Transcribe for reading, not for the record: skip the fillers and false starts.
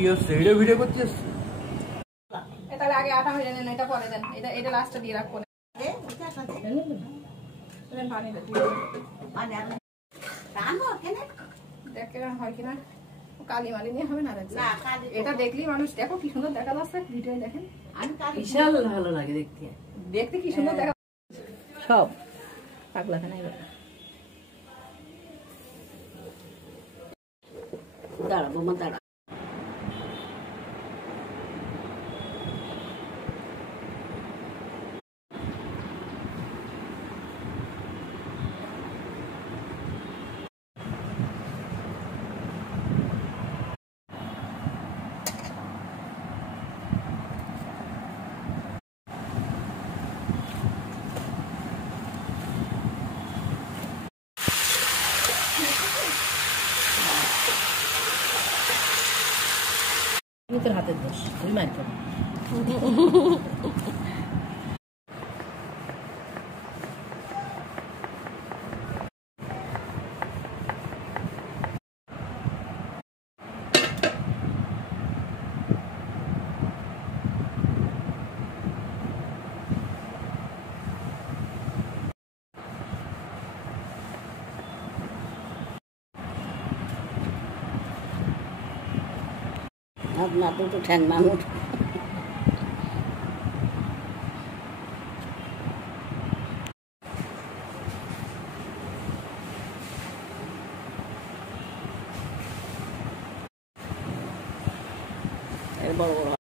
কি হচ্ছে? এটা ভিডিও করছিস? তাহলে আগে আটা হয়ে যান, এটা পরে দেন, এটা লাস্টে দিয়ে রাখবো। হয় কিনা কালি মালি নিয়ে হবে না, এটা দেখলেই মানুষ দেখো কি সুন্দর দেখা যাচ্ছে, ভিডিও দেখেন বিশাল ভালো লাগে দেখতে, দেখতে কি সুন্দর দেখা সব পাগলা খানা। দাঁড়া বোমা দাঁড়া। তোর হাতের দোষ, আমি মার খাবো। না তো ঠ্যাং মামুর বড় বড়